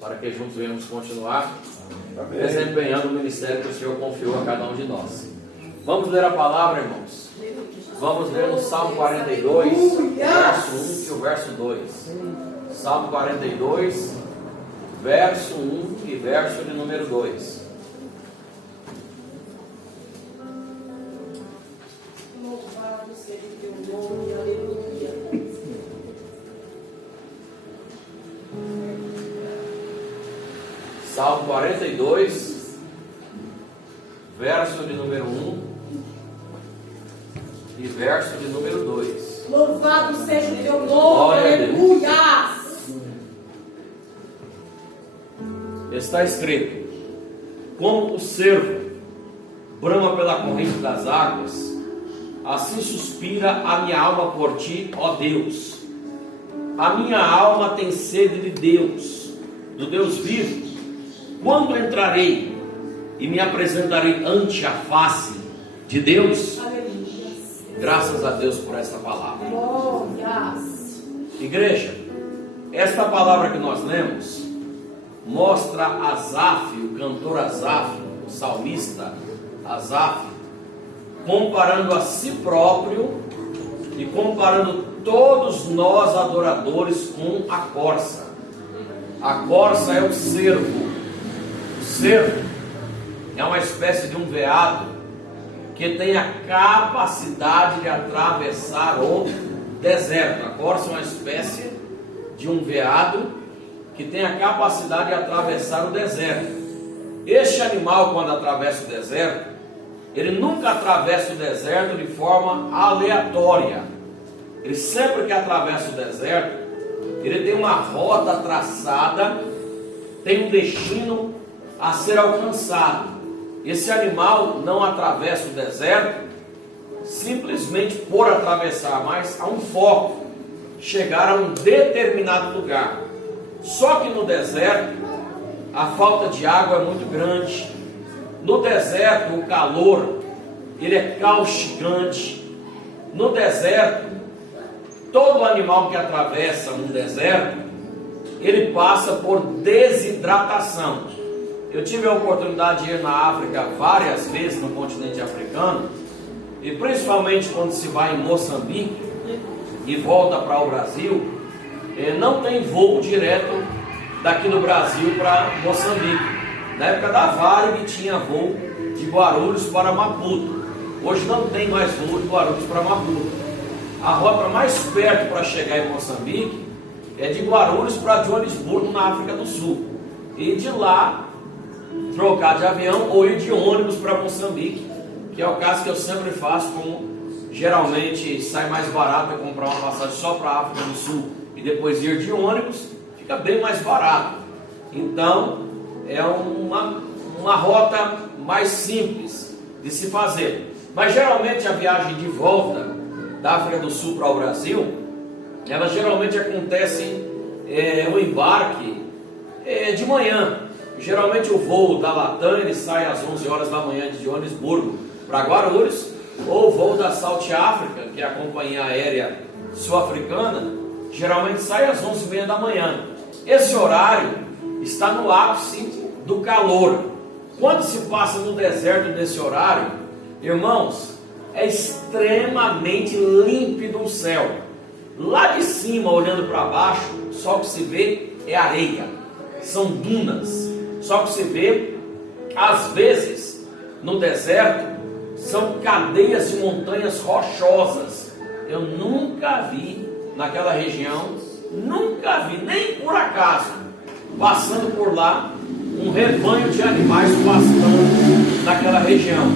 para que juntos venhamos continuar desempenhando o ministério que o Senhor confiou a cada um de nós. Vamos ler a palavra, irmãos. Vamos ler no Salmo 42, verso 1 e o verso 2. Salmo 42, verso 1 e verso de número 2. Louvado seja o teu nome, aleluia. Salmo 42, verso de número 1 e verso de número 2. Louvado seja o teu nome, Glória a Deus. aleluia. Está escrito: como o cervo brama pela corrente das águas, assim suspira a minha alma por ti, ó Deus. A minha alma tem sede de Deus, do Deus vivo. Quando entrarei e me apresentarei ante a face de Deus? Aleluia. Graças a Deus por esta palavra. Glórias. Igreja, esta palavra que nós lemos mostra Asaf, o cantor Asaf, o salmista Asaf, comparando a si próprio e comparando todos nós adoradores com a corça. A corça é o cervo. O cervo é uma espécie de um veado que tem a capacidade de atravessar o deserto. A corça é uma espécie de um veado que tem a capacidade de atravessar o deserto. Este animal, quando atravessa o deserto, ele nunca atravessa o deserto de forma aleatória. Ele sempre que atravessa o deserto, ele tem uma rota traçada, tem um destino a ser alcançado. Esse animal não atravessa o deserto simplesmente por atravessar, mas há um foco, chegar a um determinado lugar. Só que no deserto, a falta de água é muito grande. No deserto, o calor, ele é causticante. No deserto, todo animal que atravessa um deserto, ele passa por desidratação. Eu tive a oportunidade de ir na África várias vezes, no continente africano, e principalmente quando se vai em Moçambique e volta para o Brasil, não tem voo direto daqui do Brasil para Moçambique. Na época da Varig tinha voo de Guarulhos para Maputo. Hoje não tem mais voo de Guarulhos para Maputo. A rota mais perto para chegar em Moçambique é de Guarulhos para Joanesburgo, na África do Sul. E de lá trocar de avião ou ir de ônibus para Moçambique, que é o caso que eu sempre faço, como geralmente sai mais barato eu comprar uma passagem só para a África do Sul e depois ir de ônibus, fica bem mais barato. Então é uma rota mais simples de se fazer. Mas geralmente a viagem de volta da África do Sul para o Brasil, ela geralmente acontece o embarque de manhã. Geralmente o voo da Latam ele sai às 11 horas da manhã de Joanesburgo para Guarulhos, ou o voo da South Africa, que é a companhia aérea sul-africana, geralmente sai às 11h30 da manhã. Esse horário está no ápice do calor. Quando se passa no deserto nesse horário, irmãos, é extremamente límpido o céu. Lá de cima, olhando para baixo, só o que se vê é areia, são dunas. Só que se vê, às vezes, no deserto, são cadeias de montanhas rochosas. Eu nunca vi naquela região, nunca vi, nem por acaso, passando por lá, um rebanho de animais pastando naquela região.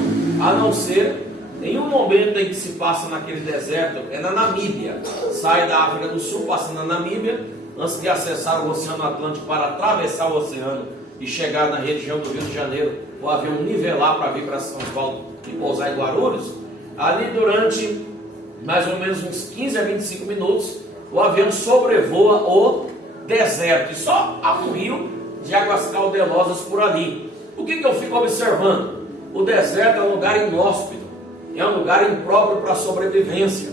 A não ser em um momento em que se passa naquele deserto, é na Namíbia. Sai da África do Sul, passa na Namíbia, antes de acessar o Oceano Atlântico para atravessar o oceano e chegar na região do Rio de Janeiro, o avião nivelar para vir para São Paulo e pousar em Guarulhos. Ali durante mais ou menos uns 15 a 25 minutos, o avião sobrevoa o deserto, e só há um rio de águas caudalosas por ali. O que eu fico observando? O deserto é um lugar inóspito, é um lugar impróprio para a sobrevivência.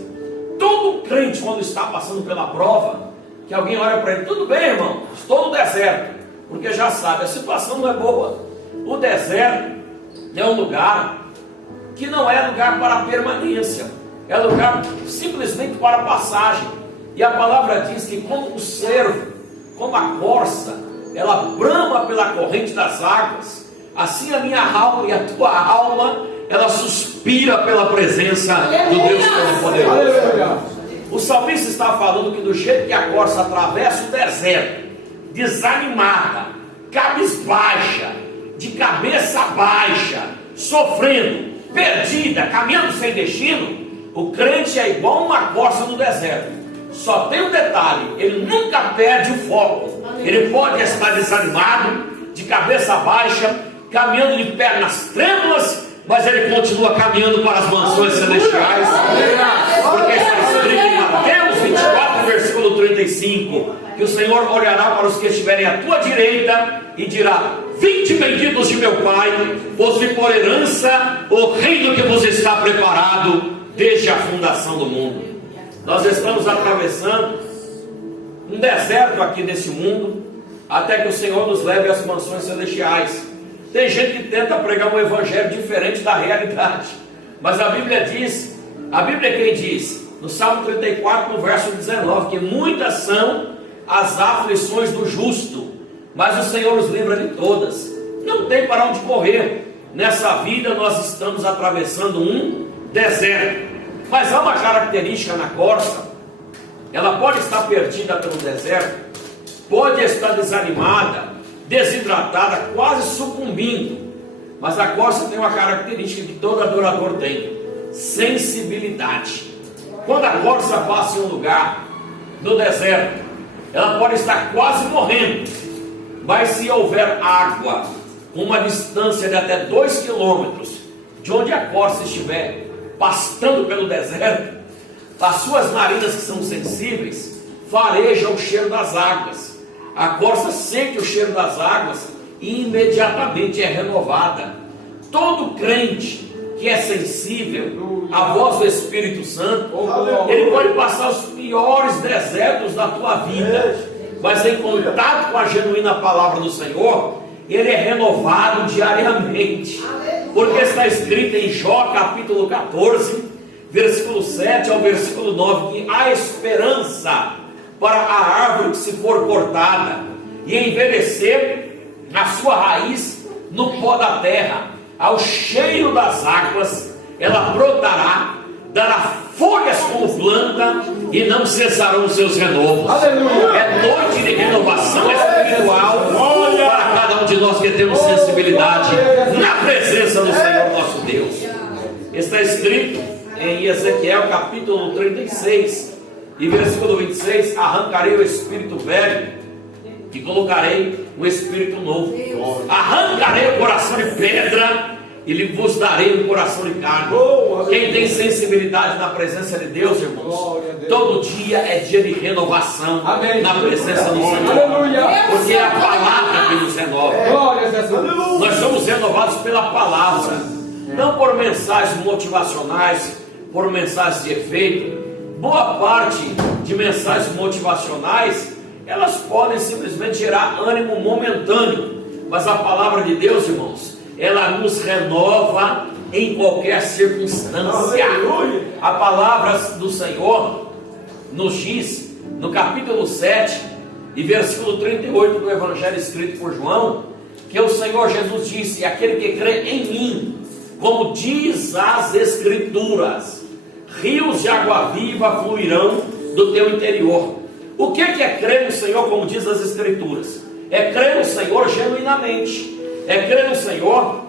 Todo crente, quando está passando pela prova, que alguém olha para ele: tudo bem, irmão, estou no deserto. porque já sabe, a situação não é boa. O deserto é um lugar que não é lugar para permanência, é lugar simplesmente para passagem. E a palavra diz que como o cervo, como a corça, ela brama pela corrente das águas, assim a minha alma e a tua alma, ela suspira pela presença do Deus Todo-Poderoso. O salmista está falando que do jeito que a corça atravessa o deserto, desanimada, cabisbaixa, de cabeça baixa, sofrendo, perdida, caminhando sem destino, o crente é igual uma corça no deserto. Só tem um detalhe: ele nunca perde o foco. Ele pode estar desanimado, de cabeça baixa, caminhando de pernas trêmulas, mas ele continua caminhando para as mansões celestiais, porque está escrito em Mateus 24, versículo 35, que o Senhor olhará para os que estiverem à tua direita e dirá: vinde benditos de meu Pai, vos-lhe por herança o reino que vos está preparado desde a fundação do mundo. Nós estamos atravessando um deserto aqui nesse mundo, até que o Senhor nos leve às mansões celestiais. Tem gente que tenta pregar um evangelho diferente da realidade, mas a Bíblia diz, a Bíblia é quem diz, no Salmo 34, no verso 19, que muitas são as aflições do justo, mas o Senhor os livra de todas. Não tem para onde correr. Nessa vida nós estamos atravessando um deserto, mas há uma característica na corça. Ela pode estar perdida pelo deserto, pode estar desanimada, desidratada, quase sucumbindo, mas a corça tem uma característica que todo adorador tem: sensibilidade. Quando a corça passa em um lugar no deserto, ela pode estar quase morrendo, mas se houver água com uma distância de até 2 quilômetros de onde a corça estiver pastando pelo deserto, as suas narinas, que são sensíveis, farejam o cheiro das águas. A corça sente o cheiro das águas e imediatamente é renovada. Todo crente que é sensível à voz do Espírito Santo, ele pode passar os piores desertos da tua vida, mas em contato com a genuína palavra do Senhor, ele é renovado diariamente, porque está escrito em Jó capítulo 14, versículo 7 ao versículo 9, que há esperança para a árvore que se for cortada e envelhecer a sua raiz no pó da terra. Ao cheiro das águas ela brotará, dará folhas como planta e não cessarão os seus renovos. Aleluia. É noite de renovação espiritual para cada um de nós que temos sensibilidade na presença do Senhor nosso Deus. Está escrito em Ezequiel capítulo 36 e versículo 26: arrancarei o espírito velho e colocarei um espírito novo. Arrancarei o coração de pedra e lhe vos darei um coração de carne. Quem tem sensibilidade na presença de Deus, irmãos, todo dia é dia de renovação na presença do Senhor, porque é a palavra que nos renova. Nós somos renovados pela palavra, não por mensagens motivacionais, por mensagens de efeito. Boa parte de mensagens motivacionais, elas podem simplesmente gerar ânimo momentâneo, mas a palavra de Deus, irmãos, ela nos renova em qualquer circunstância. A palavra do Senhor nos diz no capítulo 7 e versículo 38 do Evangelho escrito por João, que o Senhor Jesus disse: aquele que crê em mim, como diz as Escrituras, rios de água viva fluirão do teu interior. O que é crer no Senhor, como diz as Escrituras? É crer no Senhor genuinamente, é crer no Senhor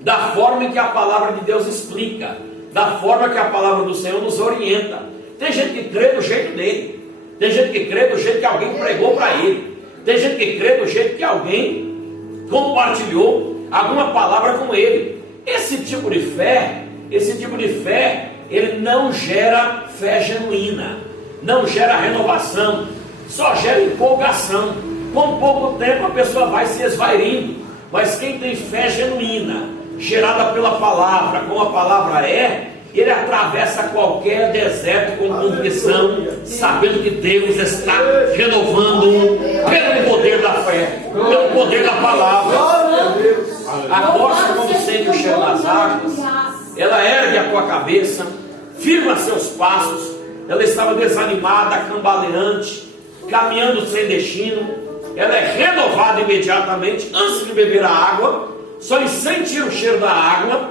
da forma em que a palavra de Deus explica, da forma que a palavra do Senhor nos orienta. Tem gente que crê do jeito dele, tem gente que crê do jeito que alguém pregou para ele, tem gente que crê do jeito que alguém compartilhou alguma palavra com ele. Esse tipo de fé, ele não gera fé genuína, não gera renovação, só gera empolgação. Com pouco tempo a pessoa vai se esvairindo. Mas quem tem fé genuína, gerada pela palavra, como a palavra é, ele atravessa qualquer deserto com convicção, sabendo que Deus está renovando pelo poder da fé, pelo poder da palavra. A corça, quando sente o cheiro das águas, ela ergue a tua cabeça, firma seus passos. Ela estava desanimada, cambaleante, caminhando sem destino. Ela é renovada imediatamente, antes de beber a água, só em sentir o cheiro da água,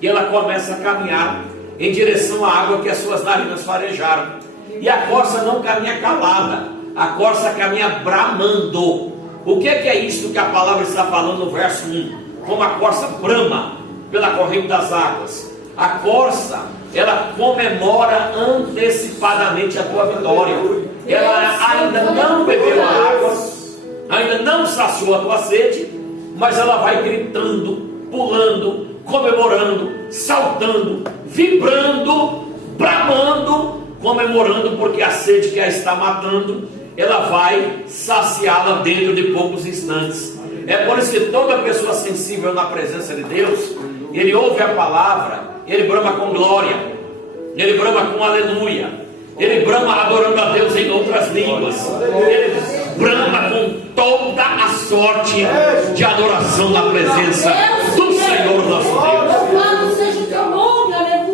e ela começa a caminhar em direção à água que as suas narinas farejaram. E a corça não caminha calada, a corça caminha bramando. O que é isso que a palavra está falando no verso 1? Como a corça brama pela corrente das águas. A corça, ela comemora antecipadamente a tua vitória. Ela ainda não bebeu a água, ainda não saciou a tua sede, mas ela vai gritando, pulando, comemorando, saltando, vibrando, bramando, comemorando, porque a sede que a está matando, ela vai saciá-la dentro de poucos instantes. É por isso que toda pessoa sensível na presença de Deus, ele ouve a palavra, ele brama com glória, ele brama com aleluia, ele brama adorando a Deus em outras línguas, ele brama com toda a sorte de adoração na presença do Senhor nosso Deus. Louvado seja o teu nome, aleluia.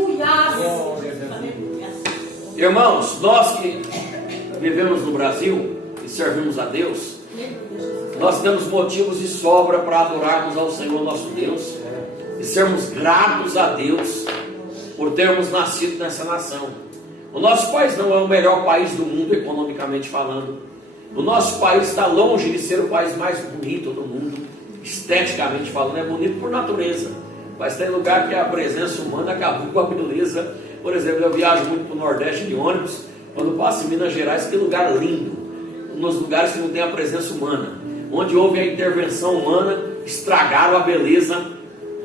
Irmãos, nós que vivemos no Brasil e servimos a Deus, nós temos motivos de sobra para adorarmos ao Senhor nosso Deus e sermos gratos a Deus por termos nascido nessa nação. O nosso país não é o melhor país do mundo, economicamente falando. O nosso país está longe de ser o país mais bonito do mundo, esteticamente falando. É bonito por natureza, mas tem lugar que a presença humana acabou com a beleza. Por exemplo, eu viajo muito para o Nordeste de ônibus. Quando passo em Minas Gerais, que lugar lindo, nos lugares que não tem a presença humana, onde houve a intervenção humana, estragaram a beleza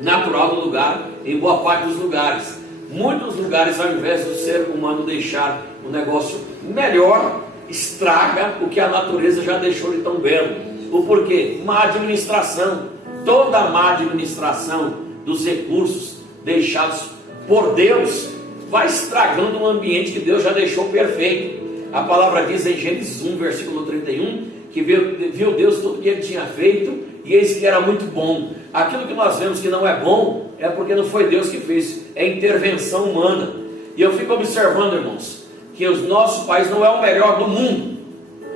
natural do lugar, em boa parte dos lugares. Muitos lugares, ao invés do ser humano deixar o negócio melhor, estraga o que a natureza já deixou de tão belo. O porquê? Má administração. Toda a má administração dos recursos deixados por Deus vai estragando um ambiente que Deus já deixou perfeito. A palavra diz em Gênesis 1, versículo 31, que viu Deus tudo que ele tinha feito, e eis que era muito bom. Aquilo que nós vemos que não é bom, é porque não foi Deus que fez, é intervenção humana. E eu fico observando, irmãos, que o nosso país não é o melhor do mundo,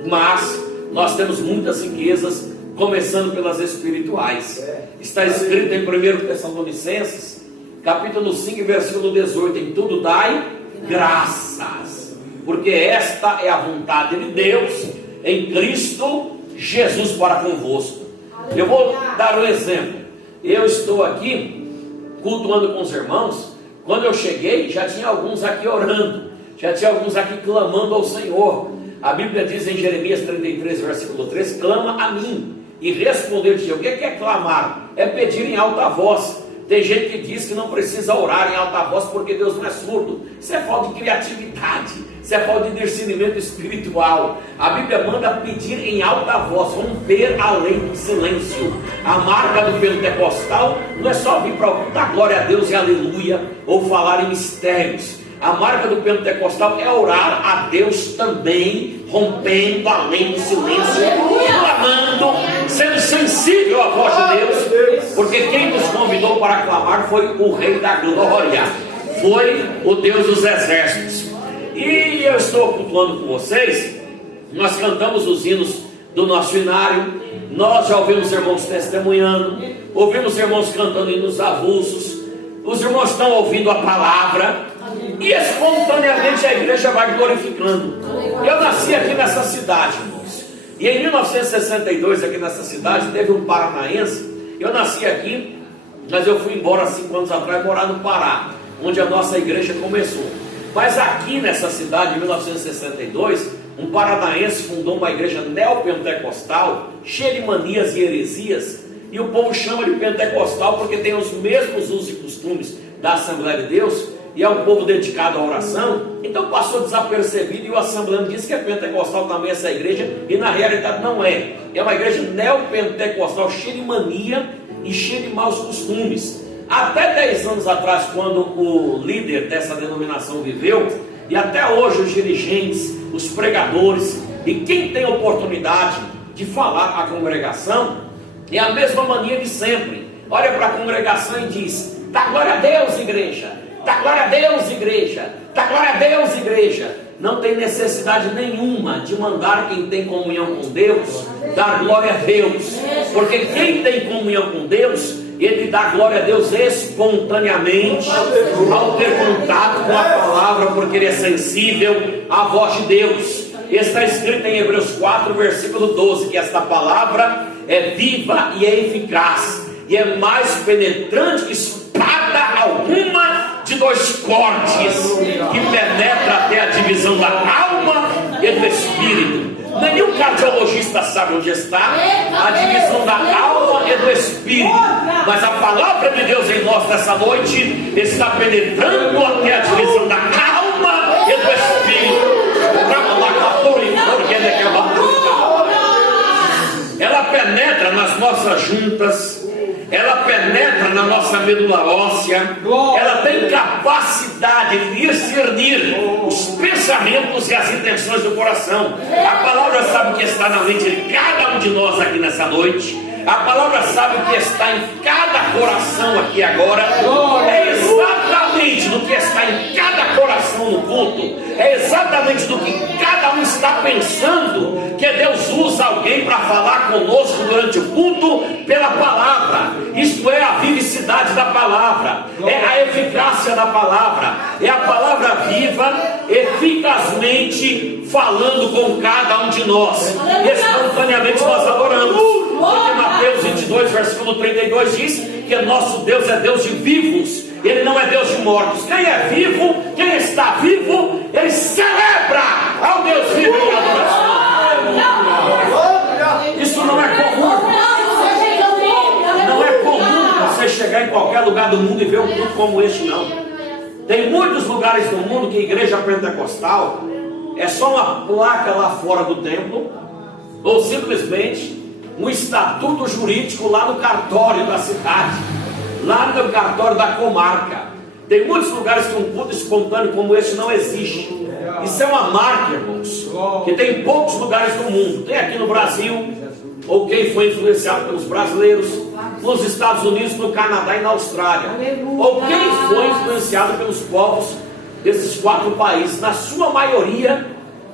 mas nós temos muitas riquezas, começando pelas espirituais. Está escrito em 1 Tessalonicenses, capítulo 5, versículo 18, em tudo dai graças, porque esta é a vontade de Deus em Cristo Jesus para convosco. Eu vou dar um exemplo. Eu estou aqui cultuando com os irmãos. Quando eu cheguei, já tinha alguns aqui orando, já tinha alguns aqui clamando ao Senhor. A Bíblia diz em Jeremias 33, versículo 3, clama a mim e responder-te. O que é clamar? É pedir em alta voz. Tem gente que diz que não precisa orar em alta voz porque Deus não é surdo. Isso é falta de criatividade, isso é falta de discernimento espiritual. A Bíblia manda pedir em alta voz, romper a lei do silêncio. A marca do pentecostal não é só vir para dar glória a Deus e aleluia, ou falar em mistérios. A marca do pentecostal é orar a Deus também, rompendo a lei do silêncio, clamando, sendo sensível à voz de Deus, porque quem nos convidou para clamar foi o Rei da Glória, foi o Deus dos exércitos. E eu estou cultuando com vocês. Nós cantamos os hinos do nosso inário, nós já ouvimos irmãos testemunhando, ouvimos irmãos cantando hinos avulsos, os irmãos estão ouvindo a palavra, e espontaneamente a igreja vai glorificando. Eu nasci aqui nessa cidade, irmãos, e em 1962 aqui nessa cidade teve um paranaense. Eu nasci aqui, mas eu fui embora 5 anos atrás morar no Pará, onde a nossa igreja começou. Mas aqui nessa cidade, em 1962, um paranaense fundou uma igreja neopentecostal, cheia de manias e heresias, e o povo chama de pentecostal porque tem os mesmos usos e costumes da Assembleia de Deus, e é um povo dedicado à oração. Então passou desapercebido, e o assembleano disse que é pentecostal também essa igreja, e na realidade não é. É uma igreja neopentecostal, cheia de mania e cheia de maus costumes. Até 10 anos atrás, quando o líder dessa denominação viveu, e até hoje os dirigentes, os pregadores e quem tem oportunidade de falar à congregação é a mesma mania de sempre. Olha para a congregação e diz: dá glória a Deus, igreja, dá glória a Deus, igreja, dá glória a Deus, igreja. Não tem necessidade nenhuma de mandar quem tem comunhão com Deus dar glória a Deus, porque quem tem comunhão com Deus, ele dá glória a Deus espontaneamente ao ter contato com a palavra, porque ele é sensível à voz de Deus. Está escrito em Hebreus 4, versículo 12, que esta palavra é viva e é eficaz, e é mais penetrante que espada alguma de dois cortes, que penetra até a divisão da alma e do espírito. Nenhum cardiologista sabe onde está a divisão da alma e do espírito, mas a palavra de Deus em nós nessa noite está penetrando até a divisão da alma e do espírito. Ela penetra nas nossas juntas, ela penetra na nossa medula óssea, ela tem capacidade de discernir os pensamentos e as intenções do coração. A palavra sabe o que está na mente de cada um de nós aqui nessa noite. A palavra sabe o que está em cada coração aqui agora. É exatamente do que está em cada coração no culto. É exatamente do que cada um está pensando que Deus usa alguém para falar conosco durante o culto pela palavra. Isto é a vivacidade da palavra, é a eficácia da palavra, é a palavra viva, eficazmente falando com cada um de nós. Espontaneamente nós adoramos. Porque Mateus 22, versículo 32 diz que nosso Deus é Deus de vivos, Ele não é Deus de mortos. Quem é vivo, quem está vivo, ele celebra ao Deus vivo em adoração. Isso não é comum. Não é comum você chegar em qualquer lugar do mundo e ver um culto como este, não. Tem muitos lugares do mundo que a igreja pentecostal é só uma placa lá fora do templo, ou simplesmente um estatuto jurídico lá no cartório da cidade, lá no cartório da comarca. Tem muitos lugares que um culto espontâneo como este não existe. Isso é uma marca, irmãos, que tem poucos lugares do mundo. Tem aqui no Brasil, ou quem foi influenciado pelos brasileiros, nos Estados Unidos, no Canadá e na Austrália, ou quem foi influenciado pelos povos desses 4 países. Na sua maioria,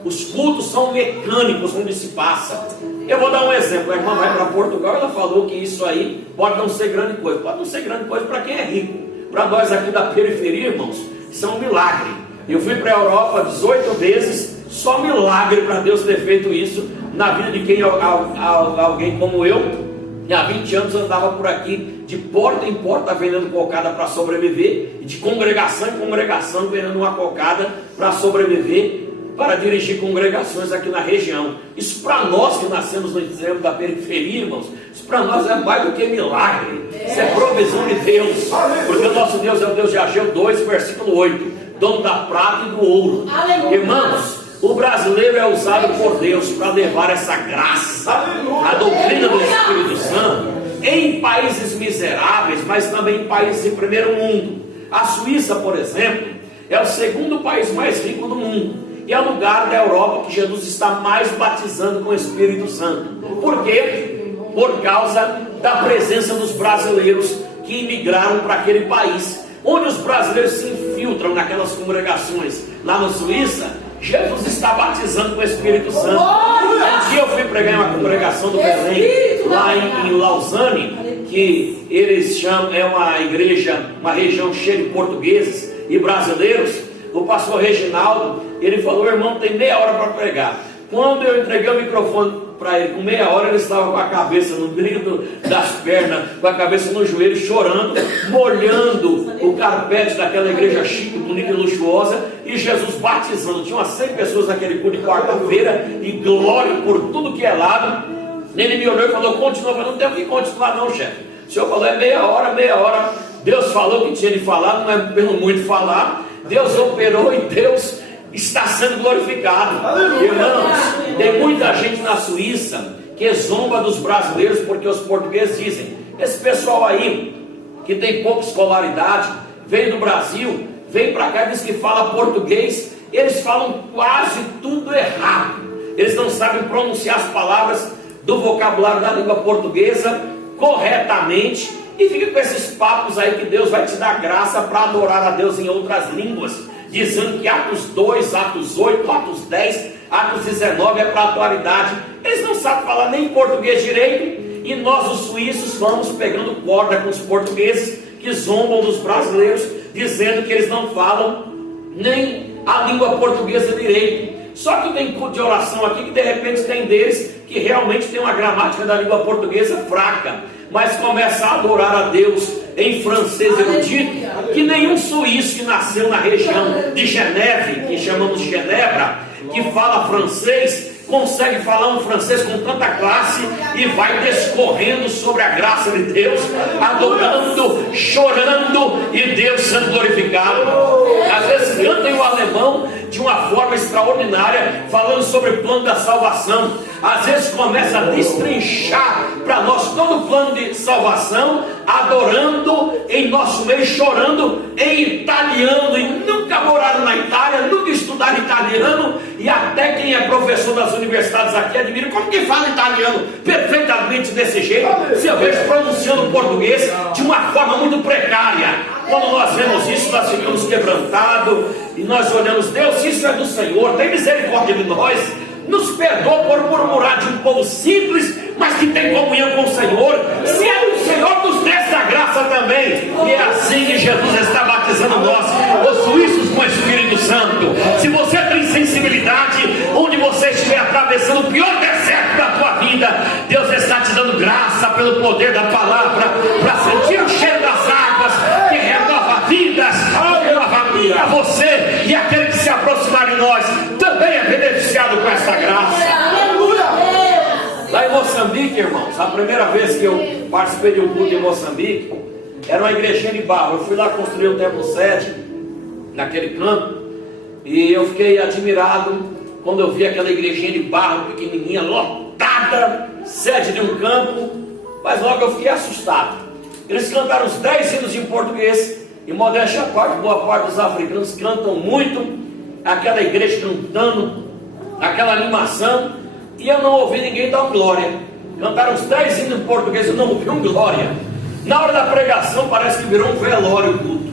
os cultos são mecânicos onde se passa. Eu vou dar um exemplo. A irmã vai para Portugal, ela falou que isso aí pode não ser grande coisa. Pode não ser grande coisa para quem é rico. Para nós aqui da periferia, irmãos, isso é um milagre. Eu fui para a Europa 18 vezes, só milagre para Deus ter feito isso na vida de quem alguém como eu, que há 20 anos andava por aqui de porta em porta vendendo cocada para sobreviver, e de congregação em congregação vendendo uma cocada para sobreviver, para dirigir congregações aqui na região. Isso para nós que nascemos no extremo da periferia, irmãos, isso para nós é mais do que milagre. Isso é provisão de Deus, porque o nosso Deus é o Deus de Ageu 2, versículo 8, dono da prata e do ouro. Irmãos, o brasileiro é usado por Deus para levar essa graça, a doutrina do Espírito Santo, em países miseráveis, mas também em países de primeiro mundo. A Suíça, por exemplo, é o segundo país mais rico do mundo. E é o lugar da Europa que Jesus está mais batizando com o Espírito Santo. Por quê? Por causa da presença dos brasileiros que imigraram para aquele país, onde os brasileiros se infiltram naquelas congregações. Lá na Suíça, Jesus está batizando com o Espírito Santo. Um dia eu fui pregar em uma congregação do Belém, lá em Lausanne, que eles chamam, é uma igreja, uma região cheia de portugueses e brasileiros. O pastor Reginaldo, ele falou: irmão, tem meia hora para pregar. Quando eu entreguei o microfone para ele, com meia hora, ele estava com a cabeça no brinco das pernas, com a cabeça no joelho, chorando, molhando o carpete daquela igreja chique, bonita e luxuosa, e Jesus batizando. Tinha umas 100 pessoas naquele culto de quarta-feira, e glória por tudo que é lado. Ele me olhou e falou: continua. Eu falei: não tenho que continuar não, chefe. O senhor falou: é meia hora. Deus falou que tinha de falar, não é pelo muito falar. Deus operou e Deus está sendo glorificado. Aleluia. Irmãos, tem muita gente na Suíça que zomba dos brasileiros, porque os portugueses dizem: esse pessoal aí que tem pouca escolaridade, veio do Brasil, vem para cá e diz que fala português, eles falam quase tudo errado, eles não sabem pronunciar as palavras do vocabulário da língua portuguesa corretamente e fica com esses papos aí que Deus vai te dar graça para adorar a Deus em outras línguas, dizendo que Atos 2, Atos 8, Atos 10, Atos 19 é para a atualidade. Eles não sabem falar nem português direito, e nós os suíços vamos pegando corda com os portugueses que zombam dos brasileiros, dizendo que eles não falam nem a língua portuguesa direito. Só que tem culto de oração aqui que de repente tem deles que realmente tem uma gramática da língua portuguesa fraca, mas começa a adorar a Deus em francês erudito, que nenhum suíço que nasceu na região de Geneve, que chamamos de Genebra, que fala francês, consegue falar um francês com tanta classe e vai discorrendo sobre a graça de Deus, adorando, chorando e Deus sendo glorificado. Às vezes cantem o alemão de uma forma extraordinária, falando sobre o plano da salvação. Às vezes começa a destrinchar para nós todo o plano de salvação, adorando em nosso meio, chorando em italiano, e nunca moraram na Itália, nunca estudaram italiano, e até quem é professor das universidades aqui admira como que fala italiano perfeitamente desse jeito. Se eu vejo pronunciando português de uma forma muito precária. Quando nós vemos isso, nós ficamos quebrantados e nós olhamos: Deus, isso é do Senhor, tem misericórdia de nós, nos perdoa por murmurar de um povo simples, mas que tem comunhão com o Senhor. Se é do Senhor, nos dê essa graça também. E é assim que Jesus está batizando nós, os suíços, com o Espírito Santo. Se você tem sensibilidade, onde você estiver atravessando o pior deserto da tua vida, Deus está te dando graça pelo poder da palavra, para sentir o cheiro das águas que renova vidas, renova a você, e aquele que se aproximar de nós também é beneficiado com essa graça. Lá em Moçambique, irmãos, a primeira vez que eu participei de um culto em Moçambique, era uma igrejinha de barro. Eu fui lá construir o templo sede naquele campo, e eu fiquei admirado quando eu vi aquela igrejinha de barro pequenininha, lotada, sede de um campo. Mas logo eu fiquei assustado. Eles cantaram os 10 hinos em português, e modéstia à parte, boa parte dos africanos cantam muito, aquela igreja cantando, aquela animação, e eu não ouvi ninguém dar glória. Cantaram os 10 hinos em português, eu não ouvi um glória. Na hora da pregação parece que virou um velório o culto.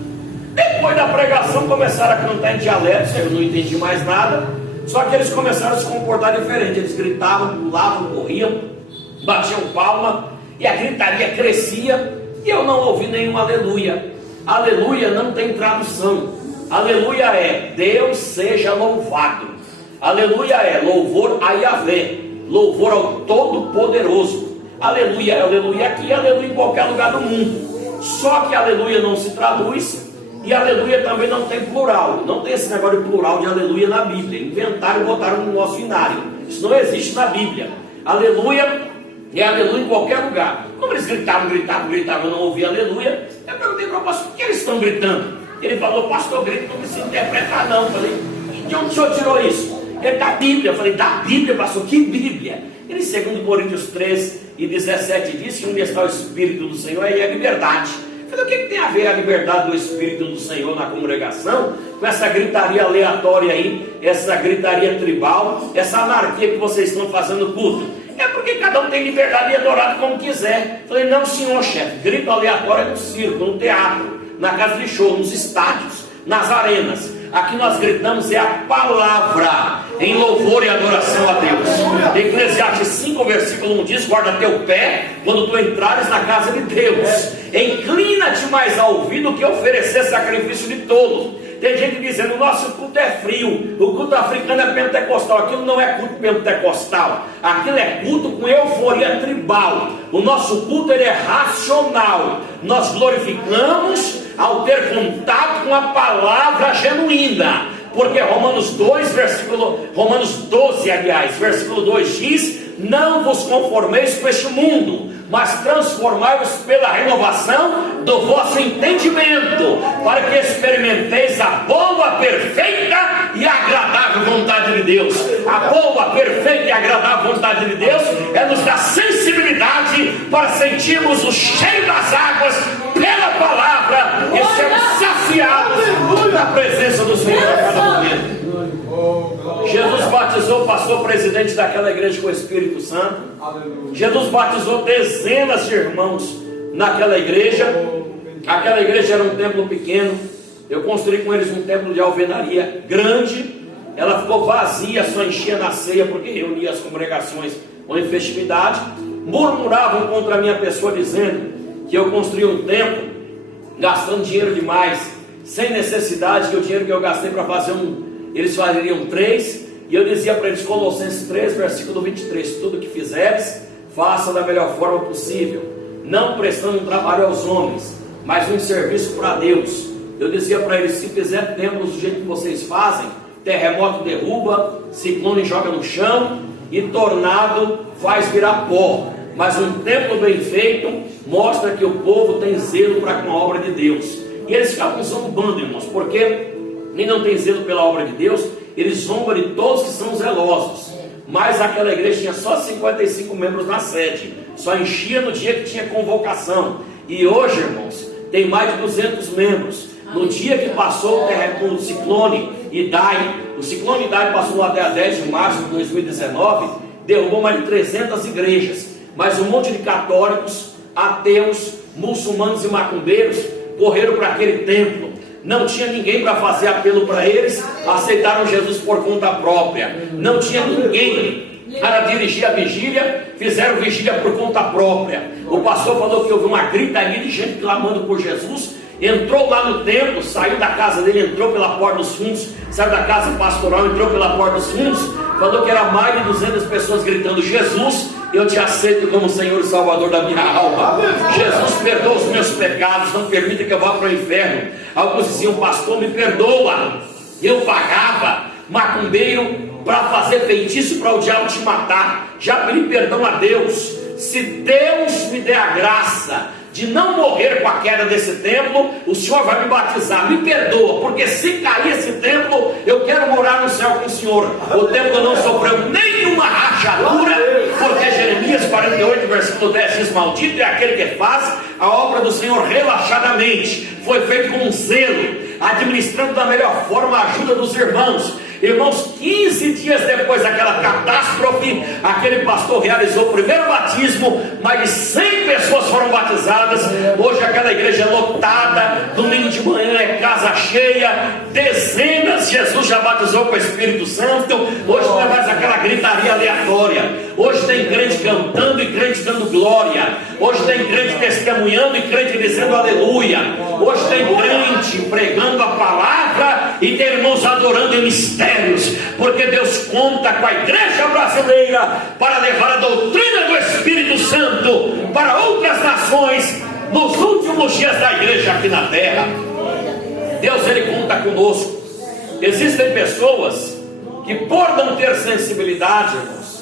Depois da pregação começaram a cantar em dialetos, eu não entendi mais nada, só que eles começaram a se comportar diferente. Eles gritavam, pulavam, corriam, batiam palma, e a gritaria crescia, e eu não ouvi nenhum aleluia. Aleluia não tem tradução. Aleluia é Deus seja louvado. Aleluia é louvor a Yahvé, louvor ao Todo-Poderoso. Aleluia é aleluia aqui, aleluia em qualquer lugar do mundo. Só que aleluia não se traduz, e aleluia também não tem plural. Não tem esse negócio de plural de aleluia na Bíblia. Inventaram e botaram no nosso inário. Isso não existe na Bíblia. Aleluia é aleluia em qualquer lugar. Como eles gritavam, eu não ouvi aleluia, eu perguntei para o pastor: por que eles estão gritando? Ele falou: pastor, grito não precisa interpretar não. Eu falei: de onde o senhor tirou isso? Ele: da Bíblia. Eu falei: da Bíblia, pastor? Que Bíblia? Ele, segundo Coríntios 3:17, diz que onde está o Espírito do Senhor é a liberdade. Eu falei: o que tem a ver a liberdade do Espírito do Senhor na congregação com essa gritaria aleatória aí, essa gritaria tribal, essa anarquia que vocês estão fazendo no culto? É porque cada um tem liberdade de adorar como quiser. Eu falei: não, senhor chefe, grito aleatório é no circo, no teatro, na casa de show, nos estádios, nas arenas. Aqui nós gritamos é a palavra, em louvor e adoração a Deus. Eclesiastes 5, versículo 1 diz: guarda teu pé quando tu entrares na casa de Deus. Inclina-te mais a ouvir do que oferecer sacrifício de tolo. Tem gente dizendo: o nosso culto é frio, o culto africano é pentecostal. Aquilo não é culto pentecostal, aquilo é culto com euforia tribal. O nosso culto ele é racional. Nós glorificamos ao ter contato com a palavra genuína, porque Romanos 12, aliás, versículo 2 diz: não vos conformeis com este mundo, mas transformai-vos pela renovação do vosso entendimento, para que experimenteis a boa, perfeita e agradável vontade de Deus. A boa, perfeita e agradável vontade de Deus é nos dar sensibilidade para sentirmos o cheiro das águas pela palavra e sermos saciados da presença do Senhor a cada momento. Jesus batizou o pastor presidente daquela igreja com o Espírito Santo. Jesus batizou dezenas de irmãos naquela igreja. Aquela igreja era um templo pequeno. Eu construí com eles um templo de alvenaria grande. Ela ficou vazia, só enchia na ceia, porque reunia as congregações ou em festividade. Murmuravam contra a minha pessoa, dizendo que eu construí um templo gastando dinheiro demais, sem necessidade, que o dinheiro que eu gastei para fazer eles fariam 3. E eu dizia para eles, Colossenses 3, versículo 23, tudo que fizeres, faça da melhor forma possível, não prestando um trabalho aos homens, mas um serviço para Deus. Eu dizia para eles, se fizer templos do jeito que vocês fazem, terremoto derruba, ciclone joga no chão e tornado faz virar pó. Mas um templo bem feito mostra que o povo tem zelo para com a obra de Deus. E eles ficavam zombando, irmãos, porque quem não tem zelo pela obra de Deus, eles zombam de todos que são zelosos. Mas aquela igreja tinha só 55 membros na sede, só enchia no dia que tinha convocação. E hoje, irmãos, tem mais de 200 membros. No dia que passou o ciclone Idai, o ciclone Idai passou até a 10 de março de 2019, derrubou mais de 300 igrejas. Mas um monte de católicos, ateus, muçulmanos e macumbeiros correram para aquele templo. Não tinha ninguém para fazer apelo para eles, aceitaram Jesus por conta própria. Não tinha ninguém para dirigir a vigília, fizeram vigília por conta própria. O pastor falou que houve uma gritaria de gente clamando por Jesus. Entrou lá no templo, saiu da casa dele, entrou pela porta dos fundos, saiu da casa pastoral, entrou pela porta dos fundos, falou que era mais de 200 pessoas gritando, Jesus, eu te aceito como Senhor e Salvador da minha alma. Jesus, perdoa os meus pecados, não permita que eu vá para o inferno. Alguns diziam, pastor, me perdoa, eu pagava macumbeiro para fazer feitiço para o diabo te matar, já pedi perdão a Deus. Se Deus me der a graça de não morrer com a queda desse templo, o Senhor vai me batizar, me perdoa, porque se cair esse templo, eu quero morar no céu com o Senhor. O templo não sofreu nenhuma rachadura, porque Jeremias 48, versículo 10 diz, maldito é aquele que faz a obra do Senhor relaxadamente, foi feito com zelo, administrando da melhor forma a ajuda dos irmãos. Irmãos, 15 dias depois daquela catástrofe, aquele pastor realizou o primeiro batismo, mais de 100 pessoas foram batizadas. Hoje aquela igreja é lotada, domingo de manhã é casa cheia, dezenas, Jesus já batizou com o Espírito Santo. Hoje não é mais aquela gritaria aleatória. Hoje tem crente cantando e crente dando glória. Hoje tem crente testemunhando e crente dizendo aleluia. Hoje tem crente pregando a palavra e tem irmãos adorando em mistérios, porque Deus conta com a igreja brasileira para levar a doutrina do Espírito Santo para outras nações nos últimos dias da igreja aqui na terra. Deus, Ele conta conosco. Existem pessoas que, por não ter sensibilidade, irmãos,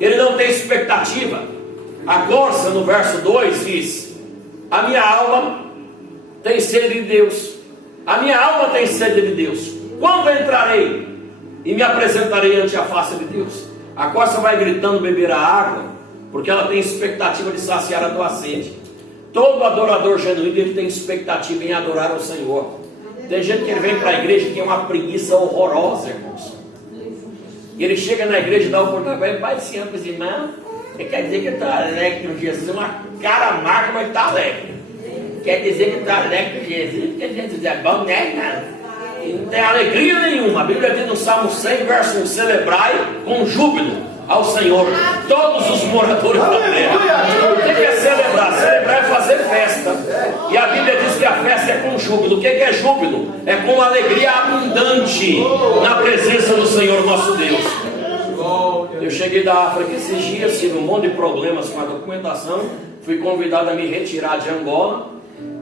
ele não tem expectativa. A Corça, no verso 2, diz, a minha alma tem sede de Deus, a minha alma tem sede de Deus. Quando entrarei e me apresentarei ante a face de Deus? A Corça vai gritando beber a água, porque ela tem expectativa de saciar a tua sede. Todo adorador genuíno, ele tem expectativa em adorar o Senhor. Tem gente que ele vem para a igreja que tem uma preguiça horrorosa, irmãos. E ele chega na igreja e dá a oportunidade, pai do Senhor, mas irmão, quer dizer que está alegre com Jesus, é uma cara marca, mas está alegre. Quer dizer que está alegre com Jesus, porque Jesus é bom, né? E não tem alegria nenhuma. A Bíblia diz no Salmo 100, verso 1, celebrai com júbilo ao Senhor todos os moradores da terra. O que é celebrar? Celebrar é fazer festa. E a Bíblia diz que a festa é com júbilo. O que é júbilo? É com alegria abundante na presença do Senhor nosso Deus. Eu cheguei da África esses dias, tive um monte de problemas com a documentação, fui convidado a me retirar de Angola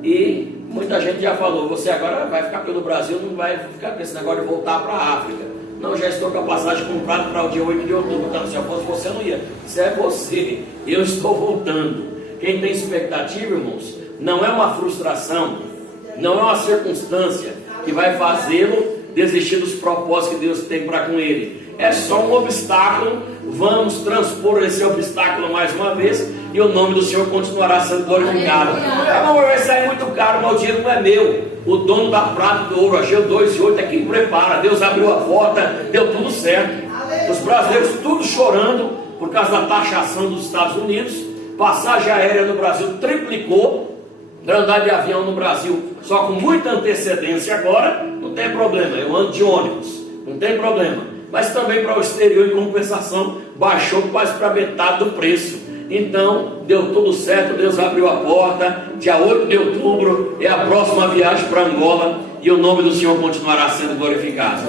e muita gente já falou, você agora vai ficar pelo Brasil, não vai ficar com esse negócio de voltar para a África. Não, já estou com a passagem comprada para o dia 8 de outubro, então, se eu fosse você, não ia. Se é você, eu estou voltando. Quem tem expectativa, irmãos, não é uma frustração, não é uma circunstância que vai fazê-lo desistir dos propósitos que Deus tem para com ele. É só um obstáculo. Vamos transpor esse obstáculo mais uma vez, e o nome do Senhor continuará sendo glorificado. Irmão, vai sair muito caro, mas o dinheiro não é meu. O dono da prata e do ouro, Ageu 2:8, é quem prepara. Deus abriu a porta, deu tudo certo. Os brasileiros tudo chorando por causa da taxação dos Estados Unidos. Passagem aérea no Brasil triplicou. Para andar de avião no Brasil, só com muita antecedência agora, não tem problema. Eu ando de ônibus, não tem problema. Mas também para o exterior, em compensação, baixou quase para metade do preço. Então, deu tudo certo, Deus abriu a porta. Dia 8 de outubro é a próxima viagem para Angola, e o nome do Senhor continuará sendo glorificado.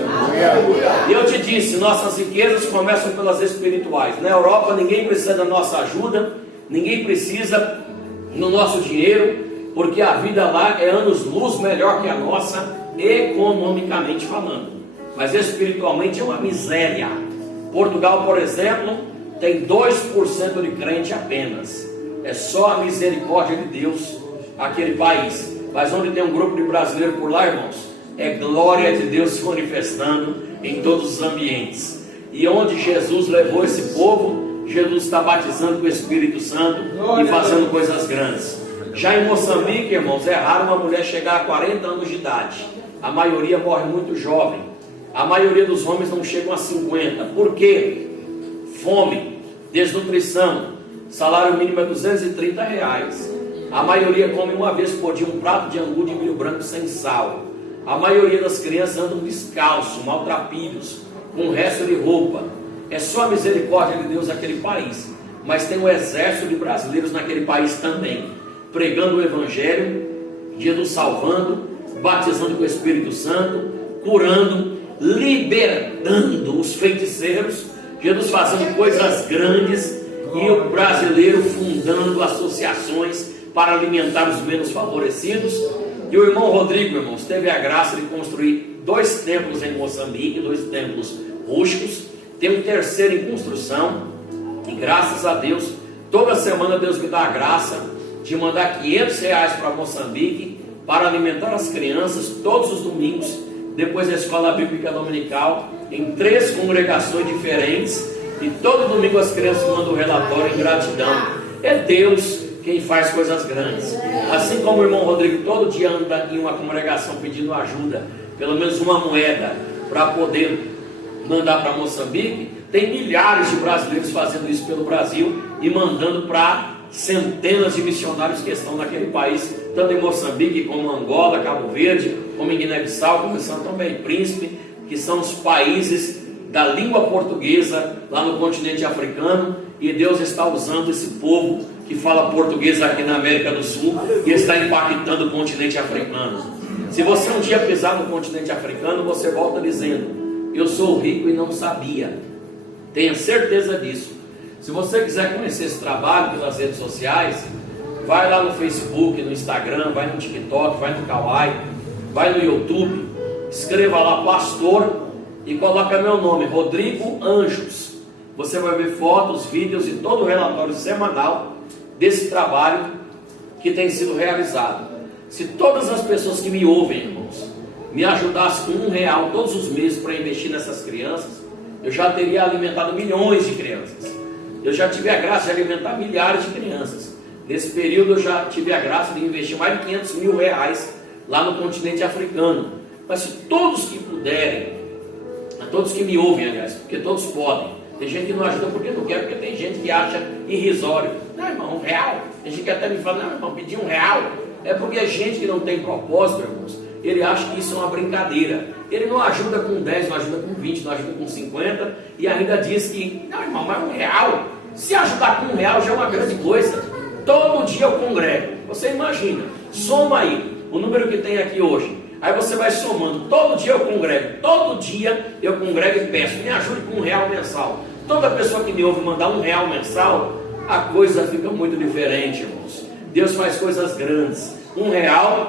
E eu te disse, nossas riquezas começam pelas espirituais. Na Europa, ninguém precisa da nossa ajuda, ninguém precisa do nosso dinheiro, porque a vida lá é anos-luz melhor que a nossa, economicamente falando. Mas espiritualmente é uma miséria. Portugal, por exemplo, tem 2% de crente apenas. É só a misericórdia de Deus aquele país. Mas onde tem um grupo de brasileiros por lá, irmãos, é glória de Deus se manifestando em todos os ambientes. E onde Jesus levou esse povo, Jesus está batizando com o Espírito Santo e fazendo coisas grandes. Já em Moçambique, irmãos, é raro uma mulher chegar a 40 anos de idade. A maioria morre muito jovem. A maioria dos homens não chegam a 50. Por quê? Fome, desnutrição, salário mínimo é R$230. A maioria come uma vez por dia um prato de angu de milho branco sem sal. A maioria das crianças andam descalço, maltrapilhos, com resto de roupa. É só a misericórdia de Deus naquele país. Mas tem um exército de brasileiros naquele país também, pregando o Evangelho, Jesus salvando, batizando com o Espírito Santo, curando, libertando os feiticeiros, Jesus fazendo coisas grandes, e o brasileiro fundando associações para alimentar os menos favorecidos. E o irmão Rodrigo, irmãos, teve a graça de construir 2 templos em Moçambique, 2 templos rústicos, tem um terceiro em construção, e graças a Deus, toda semana Deus me dá a graça de mandar R$500 para Moçambique, para alimentar as crianças todos os domingos, depois da escola bíblica dominical, em 3 congregações diferentes, e todo domingo as crianças mandam um relatório em gratidão. É Deus quem faz coisas grandes. Assim como o irmão Rodrigo todo dia anda em uma congregação pedindo ajuda, pelo menos uma moeda, para poder mandar para Moçambique, tem milhares de brasileiros fazendo isso pelo Brasil e mandando para centenas de missionários que estão naquele país, tanto em Moçambique como Angola, Cabo Verde, como em Guiné-Bissau, como em São Tomé e Príncipe, que são os países da língua portuguesa lá no continente africano. E Deus está usando esse povo que fala português aqui na América do Sul e está impactando o continente africano. Se você um dia pisar no continente africano, você volta dizendo: eu sou rico e não sabia. Tenha certeza disso. Se você quiser conhecer esse trabalho pelas redes sociais, vai lá no Facebook, no Instagram, vai no TikTok, vai no Kawaii, vai no YouTube, escreva lá pastor e coloca meu nome, Rodrigo Anjos. Você vai ver fotos, vídeos e todo o relatório semanal desse trabalho que tem sido realizado. Se todas as pessoas que me ouvem, irmãos, me ajudassem com R$1 todos os meses para investir nessas crianças, eu já teria alimentado milhões de crianças. Eu já tive a graça de alimentar milhares de crianças. Nesse período eu já tive a graça de investir mais de R$500 mil lá no continente africano. Mas se todos que puderem, todos que me ouvem, aliás, porque todos podem. Tem gente que não ajuda porque não quer, porque tem gente que acha irrisório. Não, irmão, R$1. Tem gente que até me fala: não, irmão, pedir R$1. É porque é gente que não tem propósito, irmãos. Ele acha que isso é uma brincadeira. Ele não ajuda com 10, não ajuda com 20, não ajuda com 50 e ainda diz que, não, irmão, mas R$1. Se ajudar com R$1 já é uma grande coisa. Todo dia eu congrego. Você imagina, soma aí o número que tem aqui hoje. Aí você vai somando. Todo dia eu congrego. Todo dia eu congrego e peço: me ajude com R$1 mensal. Toda pessoa que me ouve mandar R$1 mensal, a coisa fica muito diferente, irmãos. Deus faz coisas grandes. R$1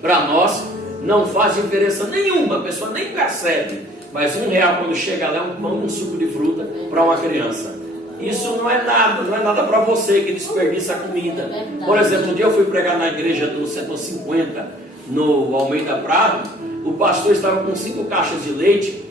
para nós não faz diferença nenhuma, a pessoa nem percebe. Mas R$1 quando chega lá é um pão, um suco de fruta para uma criança. Isso não é nada para você que desperdiça a comida. Por exemplo, um dia eu fui pregar na igreja do setor 50, no Almeida Prado. O pastor estava com 5 caixas de leite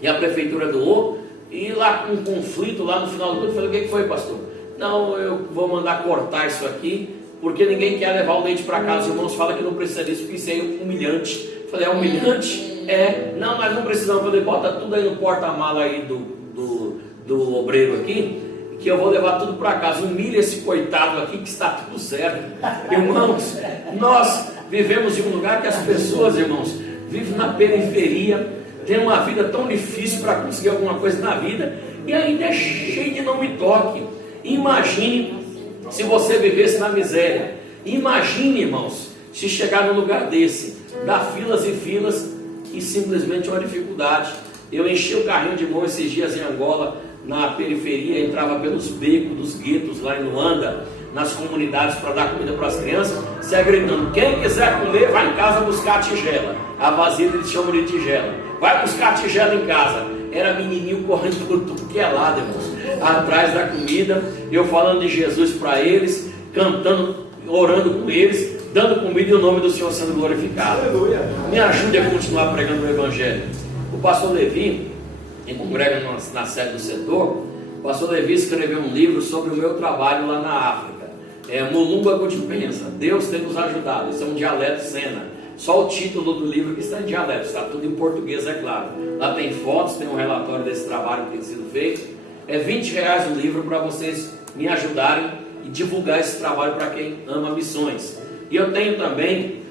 e a prefeitura doou. E lá com um conflito lá no final do culto, eu falei: o que foi, pastor? não, eu vou mandar cortar isso aqui, porque ninguém quer levar o leite para casa. Os irmãos falam que não precisa disso, porque isso aí é humilhante. Eu falei, é humilhante? É, não, nós não precisamos. Eu falei, bota tudo aí no porta-mala aí do obreiro aqui, que eu vou levar tudo para casa. Humilha esse coitado aqui que está tudo certo. Irmãos, nós vivemos em um lugar que as pessoas, irmãos, vivem na periferia, tem uma vida tão difícil para conseguir alguma coisa na vida, e ainda é cheio de não me toque. Imagine se você vivesse na miséria. Imagine, irmãos, se chegar num lugar desse, dá filas e filas, e simplesmente uma dificuldade. Eu enchi o carrinho de mão esses dias em Angola, na periferia, entrava pelos becos dos guetos lá em Luanda, nas comunidades para dar comida para as crianças, você gritando, quem quiser comer, vai em casa buscar a tigela. A vasilha eles chamam de tigela. Vai buscar a tigela em casa. Era menininho correndo por tudo que é lado, irmãos, atrás da comida, eu falando de Jesus para eles, cantando, orando com eles, dando comida e o nome do Senhor sendo glorificado. Aleluia. Me ajude a continuar pregando o Evangelho. O pastor Levi, que congrega na sede do setor, o pastor Levi escreveu um livro sobre o meu trabalho lá na África. Mulunga Gutipensa, Deus tem nos ajudado. Isso é um dialeto Sena. Só o título do livro que está em dialeto, está tudo em português, é claro. Lá tem fotos, tem um relatório desse trabalho que tem sido feito. É R$20 o livro para vocês me ajudarem e divulgar esse trabalho para quem ama missões. E eu tenho também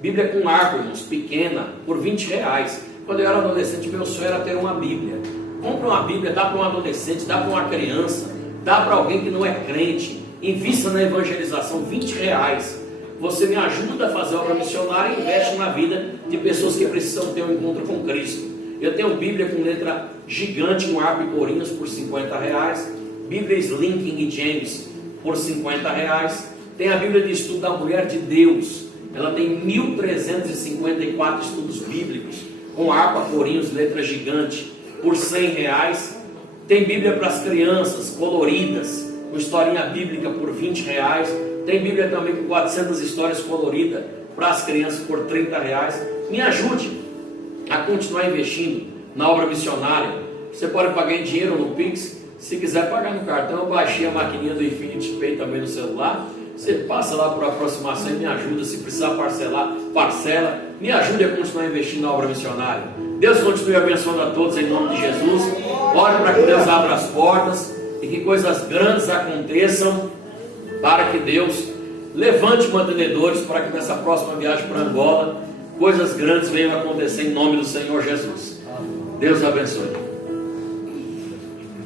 Bíblia com harpa, irmãos, pequena, por R$20. Quando eu era adolescente, meu sonho era ter uma Bíblia. Compre uma Bíblia, dá para um adolescente, dá para uma criança, dá para alguém que não é crente. Invista na evangelização, R$20. Você me ajuda a fazer obra missionária e investe na vida de pessoas que precisam ter um encontro com Cristo. Eu tenho Bíblia com letra gigante, com harpa e corinhos, por R$50. Bíblia Slim King James, por R$50. Tem a Bíblia de Estudo da Mulher de Deus. Ela tem 1.354 estudos bíblicos, com harpa, corinhos, letra gigante, por R$100. Tem Bíblia para as crianças, coloridas, com historinha bíblica, por R$20. Tem Bíblia também com 400 histórias coloridas para as crianças por R$30. Me ajude a continuar investindo na obra missionária. Você pode pagar em dinheiro no Pix. Se quiser pagar no cartão, eu baixei a maquininha do Infinity Pay também no celular. Você passa lá por aproximação e me ajuda. Se precisar parcelar, parcela. Me ajude a continuar investindo na obra missionária. Deus continue abençoando a todos em nome de Jesus. Ore para que Deus abra as portas e que coisas grandes aconteçam, para que Deus levante mantenedores para que nessa próxima viagem para Angola coisas grandes venham a acontecer em nome do Senhor Jesus. Deus abençoe.